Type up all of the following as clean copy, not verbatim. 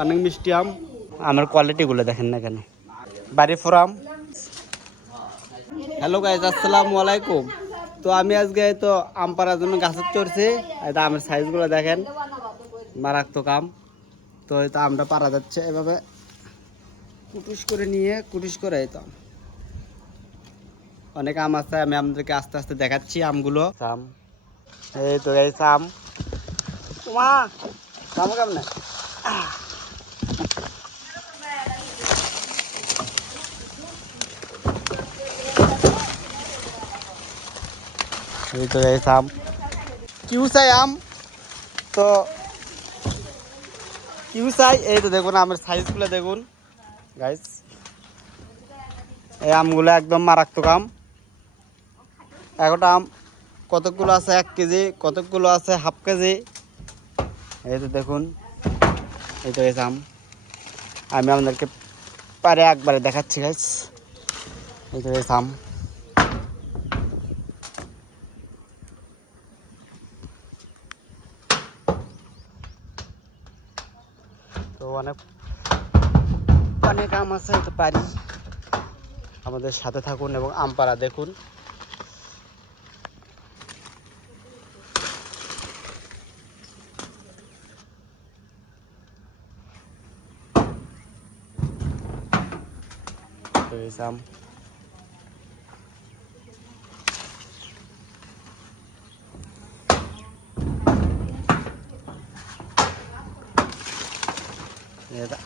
অনেক মিষ্টি আম। আমের কোয়ালিটিগুলো দেখেন না কেন, বাড়ি ফোরাম। হ্যালো গাইজ, আসসালামু আলাইকুম। তো আমি আজকে তো আম পাড়ার জন্য গাছে চড়ছি। এটা আমের সাইজগুলো দেখেন, মারাত্মক আম। তো এটা আমটা পাড়া যাচ্ছে এভাবে কুটুস করে নিয়ে কুটুস করে। তো অনেক আম আছে, আমি আপনাদেরকে আস্তে আস্তে দেখাচ্ছি আমগুলো। আম এই তো এই আম মা আম কেমন এই তো এই আম কিউ চাই আম। তো কিউ চাই, এই তো দেখুন আমের সাইজগুলো দেখুন গাইস। এই আমগুলো একদম মারাত্মক আম। একটা আম কতকগুলো আছে 1 কেজি, কতকগুলো আছে হাফ কেজি। এই তো দেখুন, এই তো এই আম আমি আপনাদেরকে পারে একবারে দেখাচ্ছি গাইস। এই তো এই আম তো অনেক অনেক আম আছে, তো পারি। আমাদের সাথে থাকুন এবং আম পাড়া দেখুন। তো এই আম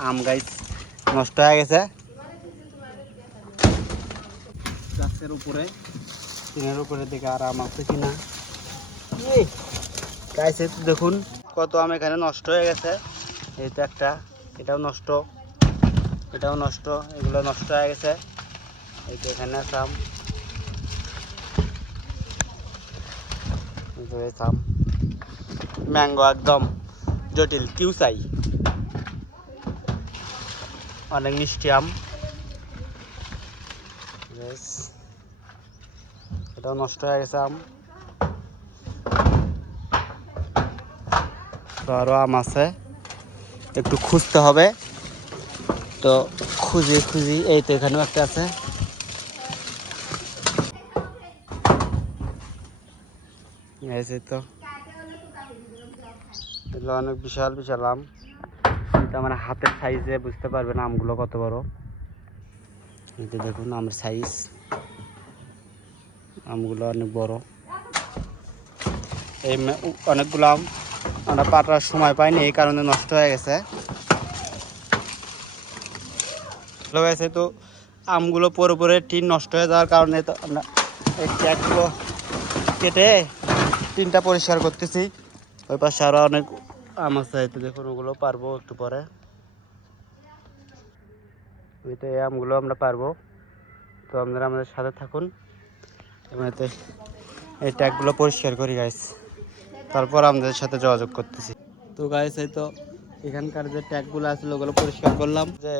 আম গাইস নষ্ট হয়ে গেছে গাছের উপরে, টিনের উপরে দিকে আর আম আছে কিনা গাইস। দেখুন কত আম এখানে নষ্ট হয়ে গেছে। এই তো একটা, এটাও নষ্ট, এটাও নষ্ট, এগুলো নষ্ট হয়ে গেছে। এই তো এখানে আছে আম, আম ম্যাঙ্গো একদম জটিল কিউ চাই, অনেক মিষ্টি আম। এটাও নষ্ট হয়ে গেছে আম। তো আরও আম আছে, একটু খুঁজতে হবে। তো খুঁজি খুঁজি, এই তো এখানেও একটা আছে। এই তো এগুলো অনেক বিশাল বিশাল আম, কিন্তু আমার হাতের সাইজে বুঝতে পারবেন আমগুলো কত বড়। এই তো দেখুন আমের সাইজ, আমগুলো অনেক বড়। এই অনেকগুলো আম আমরা পাটার সময় পাইনি, এই কারণে নষ্ট হয়ে গেছে। গেছে তো আমগুলো পরে পরে টিন নষ্ট হয়ে যাওয়ার কারণে তো আমরা এই ট্যাগগুলো কেটে টিনটা পরিষ্কার করতেছি। ওই পাশে আরও অনেক আম আছে, তো দেখুন ওগুলো পারবো একটু পরে। ওই তো এই আমগুলো আমরা পারবো। তো আপনারা আমাদের সাথে থাকুন এবং এতে এই ট্যাগগুলো পরিষ্কার করি গাইস, তারপর আমাদের সাথে যোগাযোগ করতেছি। তো গাইস এই তো এখানকার যে ট্যাগগুলো আছে ওগুলো পরিষ্কার করলাম, যে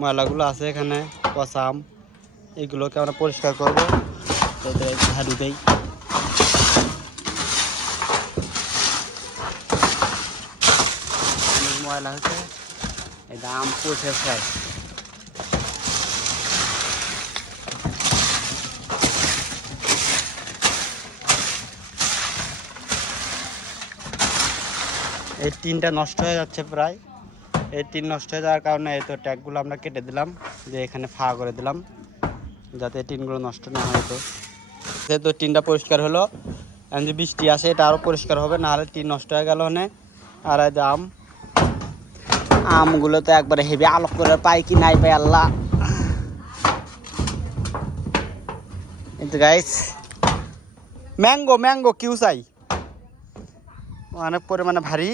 ময়লাগুলো আছে এখানে পচা আম, এগুলোকে আমরা পরিষ্কার করবো। ঝাড়ু দেই, ময়লা হচ্ছে, এটা আম পচে ফ্রাই। এই টিনটা নষ্ট হয়ে যাচ্ছে প্রায়। এই টিন নষ্ট হয়ে যাওয়ার কারণে এই তো ট্যাগগুলো আমরা কেটে দিলাম, যে এখানে ফাঁকা করে দিলাম যাতে টিনগুলো নষ্ট না হয়। তো যেহেতু টিনটা পরিষ্কার হলো, এখন যে বৃষ্টি আসে এটা আরও পরিষ্কার হবে, নাহলে টিন নষ্ট হয়ে গেল ওখানে। আর এই যে আমগুলো তো একবারে হেভি আলোক করে পাই কি নাই পাই আল্লাহ। কিন্তু গাইস ম্যাঙ্গো ম্যাঙ্গো কিউ চাই, অনেক পরিমাণে ভারী।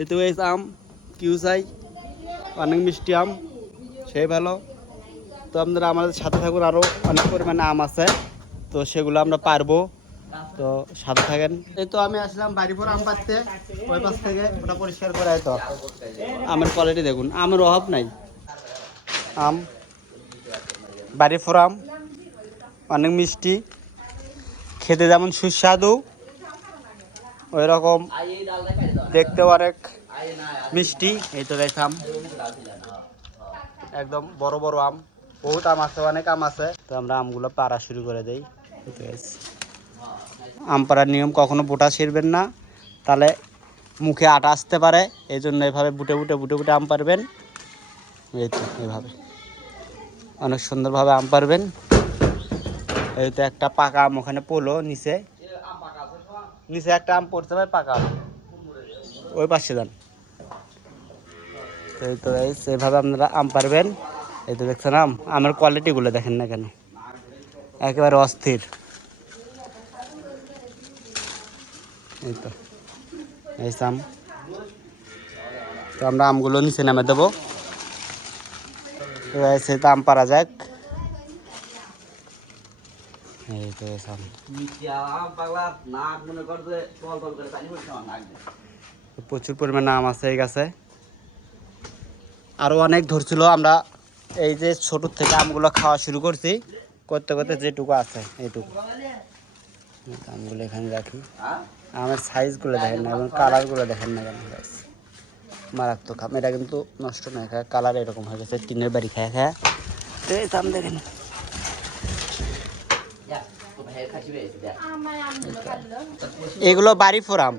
এই তো গাইস আম কিউ চাই, অনেক মিষ্টি আম, সেই ভালো। তো আপনারা আমাদের সাথে থাকুন, আরও অনেক পরিমাণে আম আছে, তো সেগুলো আমরা পারবো। তো সাথে থাকেন। এই তো আমি আসলাম বাড়িপুর আম পাড়তে, ওই পাশ থেকে ওটা পরিষ্কার করে। তো আমের কোয়ালিটি দেখুন, আমের অভাব নাই। আম বাড়িপুর আম অনেক মিষ্টি, খেতে যেমন সুস্বাদু, ওই রকম দেখতেও অনেক মিষ্টি। এই তো গাইস আম, একদম বড় বড় আম, বহুত আম আছে, অনেক আম আছে। তো আমরা আমগুলো পাড়া শুরু করে দেই। আম পাড়ার নিয়ম, কখনো বোটা ছিঁড়বেন না, তাহলে মুখে আটা আসতে পারে। এই জন্য এভাবে বুটে বুটে বুটে বুটে আম পারবেন। এই তো এভাবে অনেক সুন্দরভাবে আম পারবেন। এই তো একটা পাকা আম ওখানে পড়লো নিচে, নিচে একটা আম পড়তে পারে পাকা আম, ওই পাশে যান। এই তো এইভাবে আপনারা আম পারবেন। এই তো দেখছেন আমের কোয়ালিটিগুলো দেখেন না কেন, একেবারে অস্থির। এই তো এই আম, তো আমরা আমগুলো নিচে নামে দেবো। তো সে তো আম পারা যাক। এই তো প্রচুর পরিমাণে আম আছে এই গাছে, আরো অনেক ধরছিল। আমরা এই যে ছোট থেকে আমগুলো খাওয়া শুরু করছি, করতে করতে যেটুকু আছে এইটুকু আমগুলো এখানে রাখি। আমের সাইজগুলো দেখেন না এবং কালারগুলো দেখেন না কেন, মারাত্মক আম। এটা কিন্তু নষ্ট নয়, কালার এরকম হয়ে গেছে টিনের বাড়ি খায় খায়। তো এই আম দেখেন, এগুলো বাড়ি ফোর আম।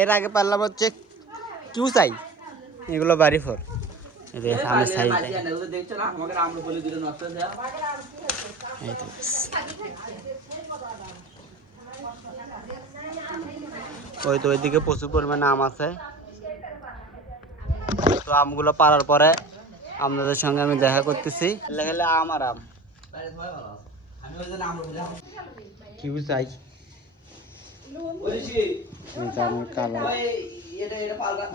এর আগে পারলাম হচ্ছে কিউসাই, এগুলো বাড়ি ফোর। আমের সাইজ ওই তো ওইদিকে প্রচুর পরিমাণে আম আছে। তো আমগুলো পাড়ার পরে আপনাদের সঙ্গে আমি দেখা করতেছি। লেখলে আম আর আম কিউসাই, কালার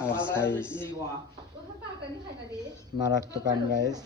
আর সাইজ মারাত্মক আম গাইস।